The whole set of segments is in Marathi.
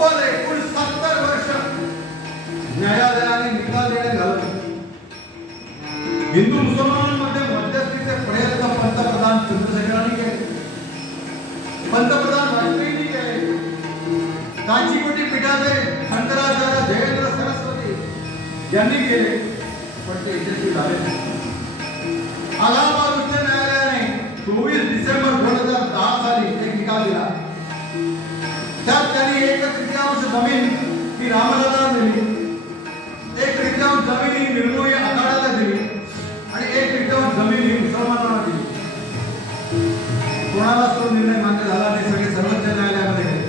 तब्बल 69 वर्ष न्यायालयाने निकाल देण्यात घालवले. हिंदू मुसलमानांमध्ये मध्यस्थीचे प्रयत्न पंतप्रधान चंद्रशेखरांनी केले, पंतप्रधान वाजपेयींनी केले, कांचीपुटी पीठाचे शंकराचार्य जयेंद्र सरस्वती यांनी केले, पण ते यशस्वी झाले नाही. अलाहाबाद उच्च न्यायालयाने 24 डिसेंबर 2010 साली एक निकाल दिला. त्यात त्यांनी 1/3 जमीन ही रामलला दिली, 1/3 जमीन ही निर्मोही आखाडाला दिली आणि 1/3 जमीन ही मुसलमानांना दिली. कोणालाच तो निर्णय मान्य झाला नाही. सगळे सर्वोच्च न्यायालयामध्ये गेले.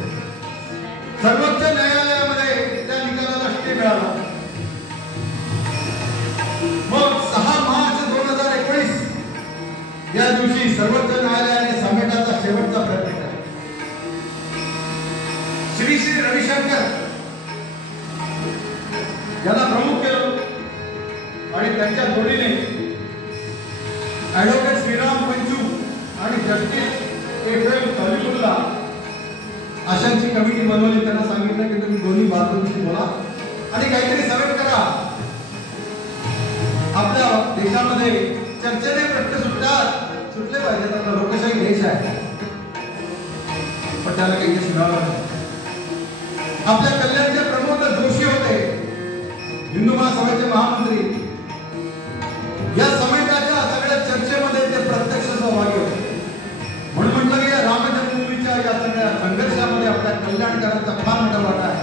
सर्वोच्च न्यायालयामध्ये त्या निकालाला स्टे मिळाला. मग 6 मार्च 2019 या दिवशी सर्वोच्च न्यायालयाने समेटाचा शेवटचा प्रयत्न केला. श्री रविशंकर यांना प्रमुख केलं आणि त्यांच्या जोडीने ॲडव्होकेट श्रीराम पंचू आणि जस्टिस एफएम कलिमुल्ला अशांची कमिटी बनवली. त्यांना सांगितलं की तुम्ही दोन्ही बाजूंशी बोला आणि काहीतरी सर्व करा. आपल्या देशामध्ये चर्चेने प्रश्न सुटले पाहिजेत. आपला लोकशाही देश आहे, पण त्याला काही यश मिळालं नाही. आपल्या कल्याणचे प्रमोद जोशी होते, हिंदू महासभेचे महामंत्री. या समेटाच्या सगळ्या चर्चेमध्ये ते प्रत्यक्ष सहभागी होते. म्हणून म्हटलं की या राम जन्मभूमीच्या या सगळ्या संघर्षामध्ये आपल्या कल्याणकारांचा फार मोठा वाटा आहे.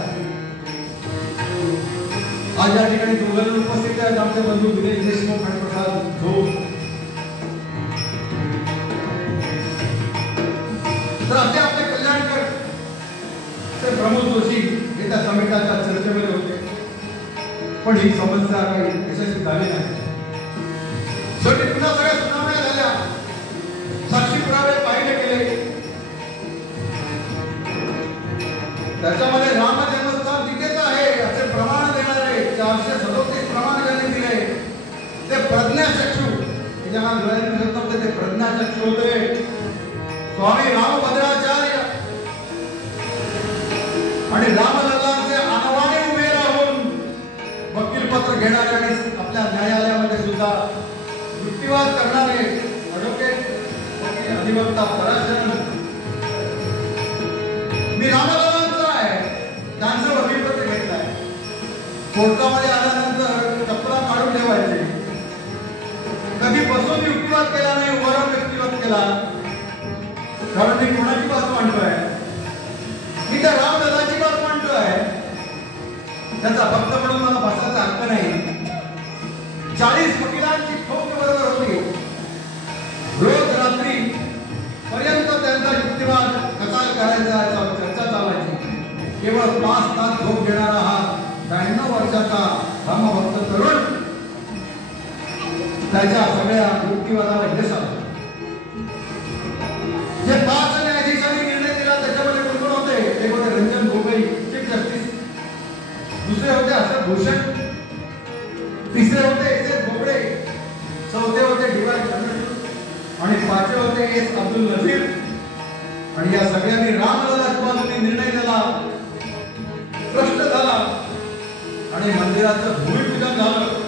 आज या ठिकाणी दोघांना उपस्थित आहेत आमचे बंधू विजय देशमुख आणि प्रसाद झोप. तर असे आपले कल्याणकर ते प्रमोद जोशी हे त्या समिटाच्या चर्चेमध्ये होते, पण ही समस्या काही यशस्वी झाली नाही. शेवटी पुन्हा सगळ्या सुनावण्या झाल्या, साक्षी पुरावे पाहिले गेले. त्याच्यामध्ये राम जन्मस्थान तिथेच आहे असे प्रमाण देणारे 437 प्रमाण त्यांनी दिले. ते प्रज्ञाचक्षू ज्यांना डोळ्याने होते ते प्रज्ञाचक्षू होते स्वामी रामभद्राचार्य आणि रामलल्लांचे अनवाणी उभे राहून वकीलपत्र घेणारे आणि आपल्या न्यायालयामध्ये सुद्धा युक्तिवाद करणारे ॲडव्होकेट वकील अधिवक्ता पराशरन. मी रामलल्लांचा आहे त्यांचं वकीलपत्र घेतलं आहे. कोर्टामध्ये आल्यानंतर चपला काढून ठेवायचे. कधी बसून युक्तिवाद केला नाही, उभारून व्यक्तिवाद केला. कारण मी कोणाची बाजू मांडतोय? मी त्या रामलल्लाची बाजू मांडतोय. त्याचा भक्त म्हणून मला बसायचा हक्क नाही. 40 वकिलांची ठोक बरोबर होती. रोज रात्री पर्यंत त्यांचा युक्तिवाद कसा करायचा याचा चर्चा चालायची. केवळ 5 तास झोप घेणारा हा 92 वर्षाचा रामभक्त तरुण त्याच्या सगळ्या युक्तिवादाला यश आलं. जे 5 न्यायाधीशांनी निर्णय दिला त्याच्यामध्ये कोण होते? एक होते रंजन गोगोई चीफ जस्टिस, दुसरे होते अशोक भूषण, तिसरे होते एस बोबडे, चौथे होते डी.वाय. चंद्रचूड आणि 5वे होते एस अब्दुल नजीर. आणि या सगळ्यांनी रामलल्लाच्या बाजूने निर्णय दिला. प्रश्न झाला आणि मंदिराचं भूमिपूजन झालं.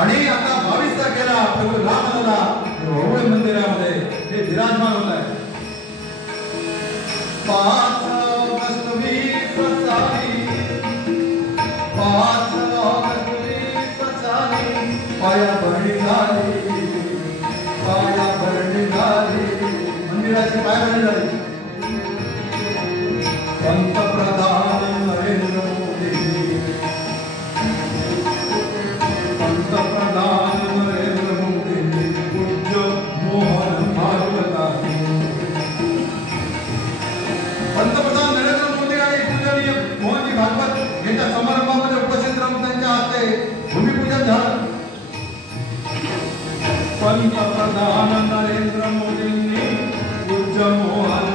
आणि आता 22 तारखेला प्रभू रामलल्ला भव्य मंदिरामध्ये हे विराजमान होत आहे. 5 ऑगस्ट 20 साली, 5 ऑगस्ट 20 साली पायाभरणी झाली, पायाभरणी झाली. मंदिराची पायाभरणी झाली. पंतप्रधान नरेंद्र मोदी, पंतप्रधान नरेंद्र मोदी, पूज्य मोहन भागवत. पंतप्रधान नरेंद्र मोदी आणि पूजनीय मोहनजी भागवत यांच्या समारंभामध्ये उपस्थित राहून त्यांच्या हस्ते भूमिपूजन झालं. पंतप्रधान नरेंद्र मोदींनी पूज्य मोहन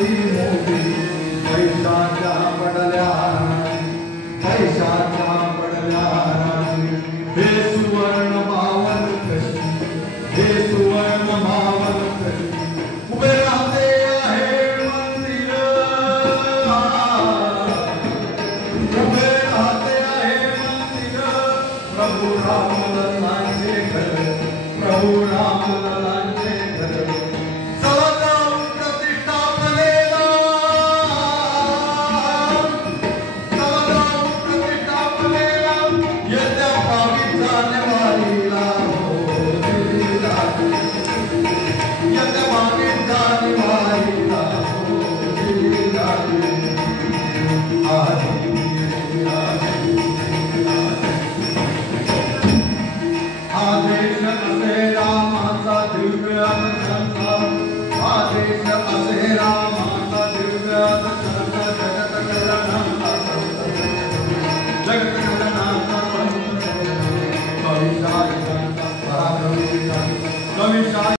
मोठी मोठी पैशाच्या पडल्या पैशाच्या पडल्या हे सुवर्ण मावल कशी हे सुवर्ण मावल कशी उभे राहते आहे मंदिर उभे राहते आहे मंदिर प्रभू रामलल्लांचे घर प्रभू रामलल्लांचे घर आदेश असे रामाचा दिव्य आदेश असे रामाचा दिव्य जगत कल्याणाचा कविशाही पराक्रमी कविशाही